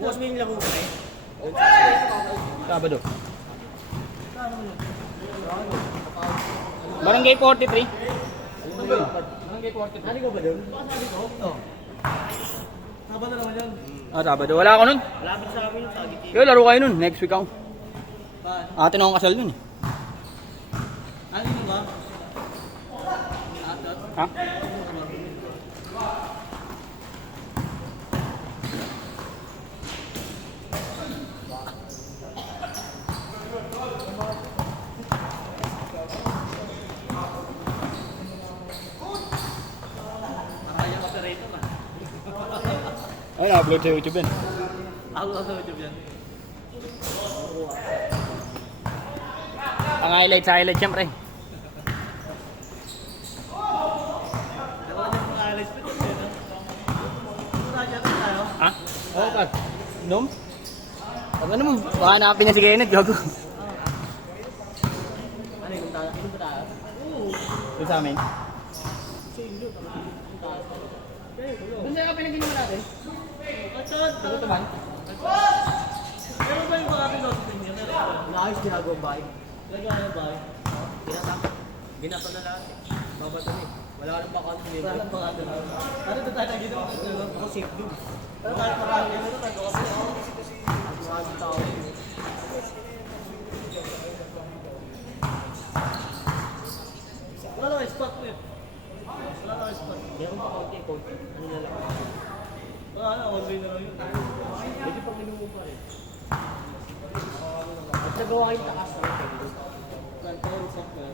Bukas mo yung laro ko eh. Sabado. Barangay 43. Barangay 43. Nari ko ba doon? Sabi ko? Oo. Sabado naman yun. Ah, Sabado. Wala ako nun. Malapit sa amin yung sagit. Yo, laro kayo nun. Next week ako. Saan? Atin akong kasal nun. Ano yun ba? Ha? Nakaya ko sa rito man. Ay, na-upload sa YouTube yan. Ako sa YouTube yan. Ang highlight syempre. Pero ano yung mga alis pa dyan? Mura dyan tayo. Ha? Oo, Pat. Inom? Pag ano mo, hanapin niya si Kenneth, gago. Ano yung tayo? Ano ba tayo? Oo. Doon sa amin. Sa inyo. Doon sa'yo ka pinag-inuman natin? Sagot naman. Pero ba yung mga ating notice niya? Naayos ginagawang bahay. Ginagawa ng bahay. Ginapa na lahat eh. Babato eh. Wala nang bakal. Wala nang bakal. Ano ito tayo ginawa? Ako safe doon. Pero kahit marami na ito, nagawa ko ako kasi maraming tao. Wala lang spot mo eh. Wala lang spot. Meron pa konti. Ano na lang. Wala na, online na lang yun. Pwede pang inumo pa rin. At nagawa kayong takas na rin. Kantawan sa ka.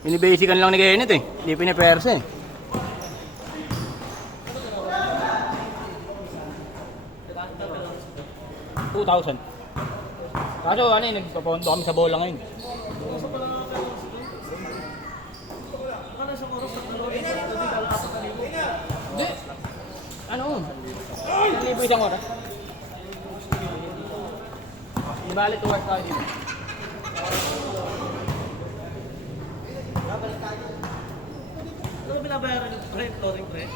Binibasican lang ni Kenneth eh. Hindi pinipersa eh. $2,000. Kaso ano eh, nagpapondo kami sa bola ngayon. Hindi. Ano? 1,000 isang oras. Di bali 2 hours tayo dito. Ano ba binabayaran yung rent, flooring rent?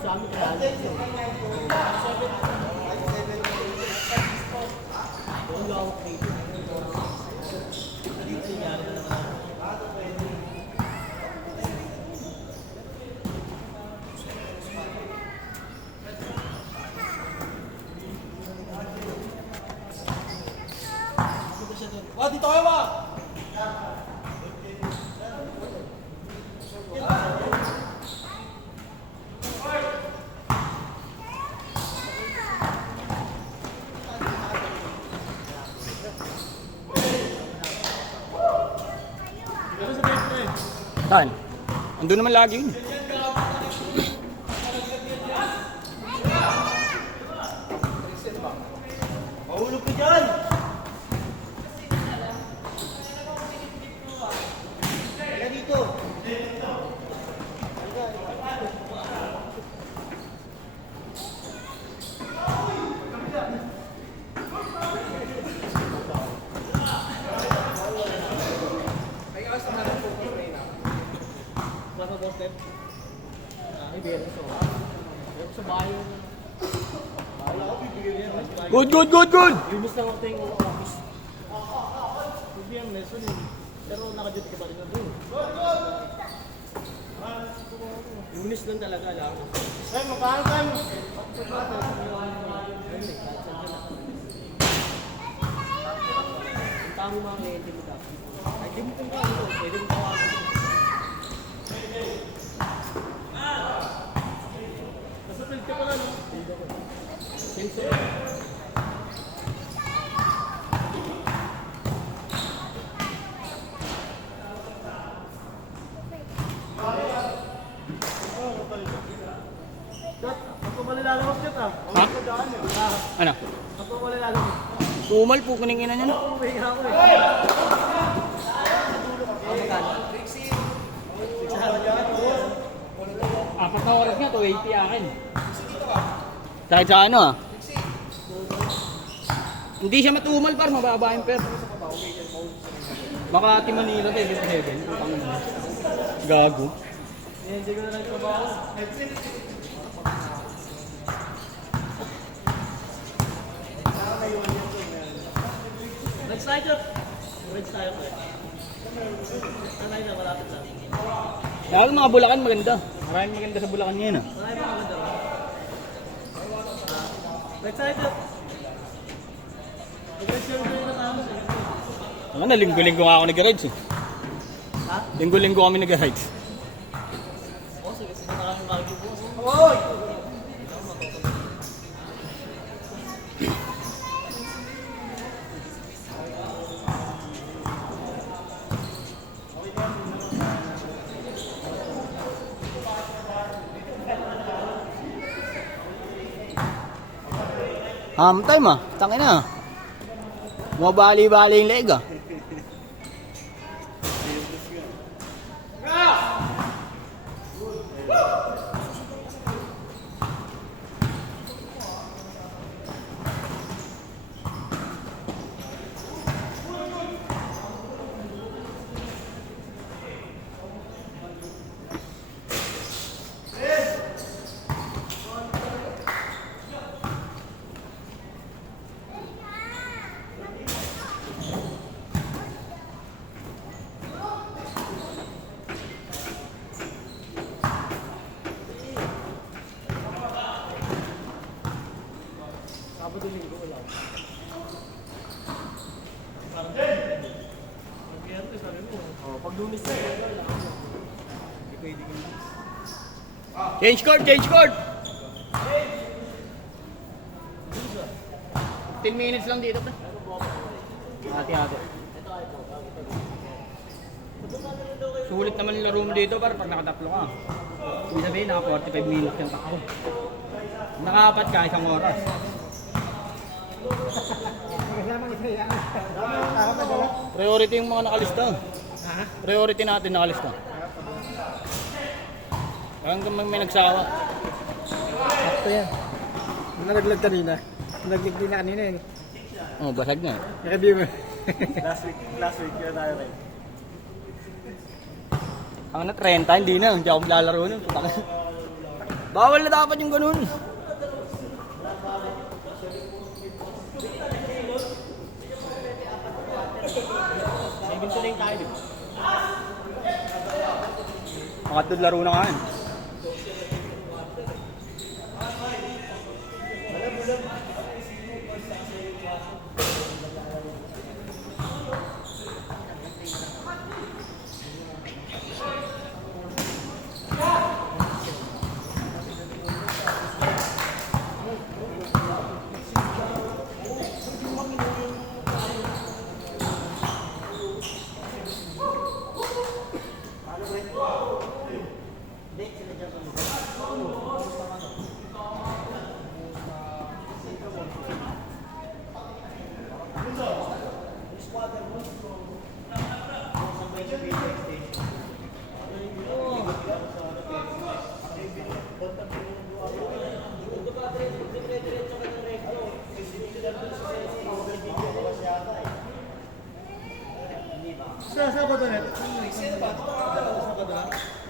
Sa amin kaya. Yung lawak dito. Dito nangyari na naman. Wah, dito kayo ba? Saan? Andun naman lagi yun. Mahulog ka dyan! Kaya dito. Nasa bostet. Ibero so. Sa bayo. Wala ko bibigyan yan. Good! Linis lang ako yung office. Hindi ang lesson eh. Pero naka-duty ka pa rin na doon. Linis lang talaga lang. Ay, magkano tayo? Ang tamo mga kliyente mo dapat. Ay, di mo kung paano. Pwede mo tawagan. Nasa field ka pala, no? Sensor. Ano? Ako wala lalo. Tumal po, kuningin niya no? Pahinga ako eh. Magkano? Apat na oras nga, 280 akin. Kahit sa ano ah. Hindi siya matumal par, mababa yung per. Makati Manila, 77. Gago. Hindi ko na nagtrabaho. Next tayo. Next tayo ko eh. Sanay na, malapit lang. Lalo mga Bulacan maganda. Maraming maganda sa Bulacan ngayon ah. Marami pa maganda ba? Next tayo. Pag-question ko yung natapos eh. Ano na, linggo-linggo nga ako nag-rides eh. Ha? Linggo-linggo kami nag-rides. Oo, sige. Sige na kami makikipos. Hoy! Time ah, tangin na. Mabali-bali yung leg ah. Sabado linggo wala. Mag-iyante sabi mo. Oh, pag Lunes na wala. Hindi pwede ka. Change court, change court! 10 minutes lang dito. Hati-hati. Sulit naman yung laro mo dito para pag nakatatlo ka. Ibig sabihin, naka 45 minutes yung takbo. Naka-apat ka, isang oras. Priority yung mga nakalista. Priority natin nakalista. Hanggang may nagsawa. Sakto yan. Nalaglag kanina. Nalaglag din na kanina eh. Oh, basag na. Naka-review mo. Last week kaya tayo rin. Ang na 30, hindi na. Hindi ako lalaro nun. Bawal na dapat yung ganun. Saving to lang tayo. Mgatud laro na nga. Sa Sabado na.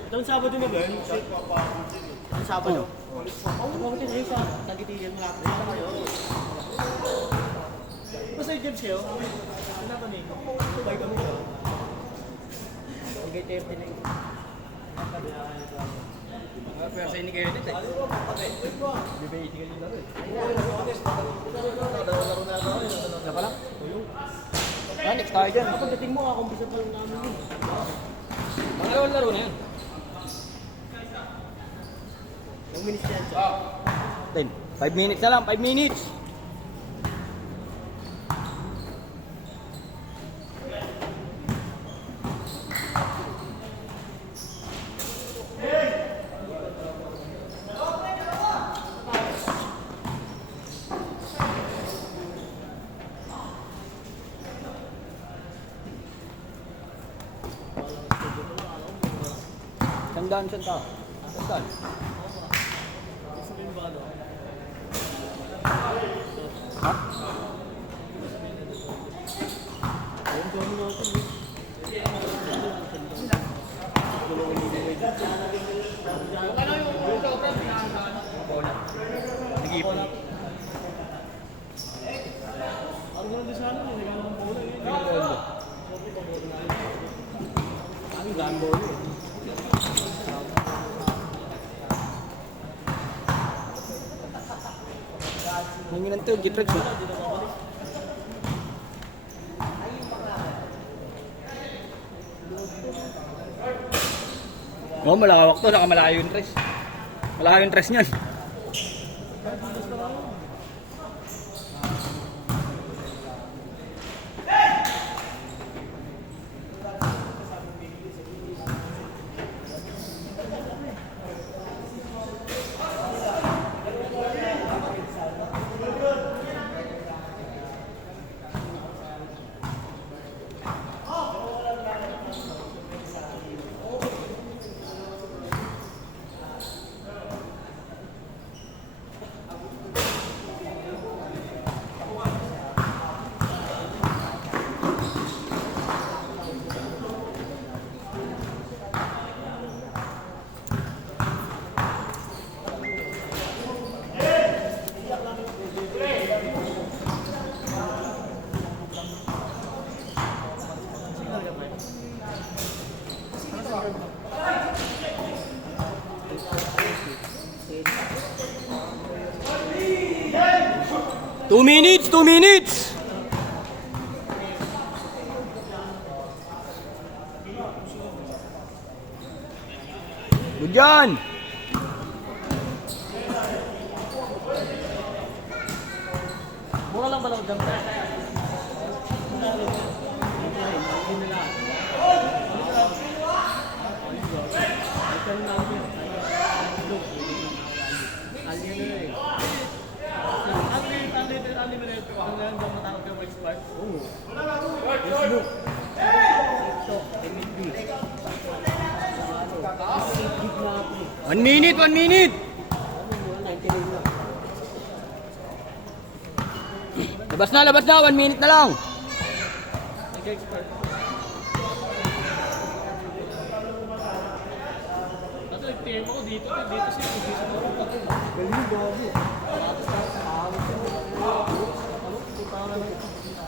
Itong Sabado na ba? Itong Sabado. Oo, bakit yun sa Tagitigan mo natin. Sana kayo. Basta yung James kayo. Sinato niyo. Sabay kami kayo. Ang gate 30 na yun. Pero sa ini kayo dito eh. BB80 ka din laro eh. Laro na ako. Wala pa lang. Next tayo dyan. Kapag dating mo, akumpisa pa lang namin yun. Pangalawang laro na yan. Yung minutes yan siya. 5 minutes na lang, 5 minutes. Sandaan, sandaan. Sandaan. Sabihin ba ano? Ha? Ayun, gawin natin eh. Nag-iipon. Ang ganda sa ano, hindi ka naman bola eh. Ang dami bola eh. Hingi ng to, Gitrix. Oo, malawak to. Saka malayo yung tres. Malayo yung tres niyan. Two minutes! 2 minutes! Good yan! Mura lang ba lang dyan? Facebook, TikTok, MLB. 1 minute! 1 minute! Labas na! Labas na! 1 minute na lang! Nag-expert. Ito, nag-PM ako dito siya. Galing bago.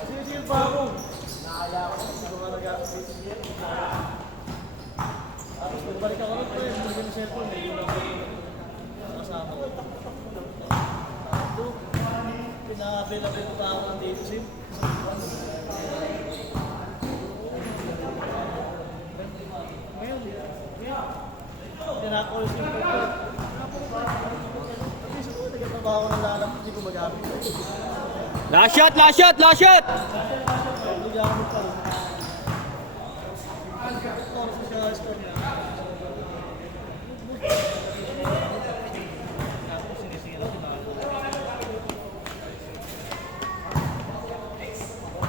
Sige pa ako. Nakala ko. Hindi ko nag-assist. Tapos nagbalik ako rin. Hindi ko yung cellphone. Hindi ko kasama ko. Ito. Pina-available pa ako ng dito sim. Ngayon. Tinakol sim ko. Kasi siguro nagtatrabaho ko ng lalap. Hindi ko magamit. Last shot! Last shot! Last shot! Hindi gamit pa rin.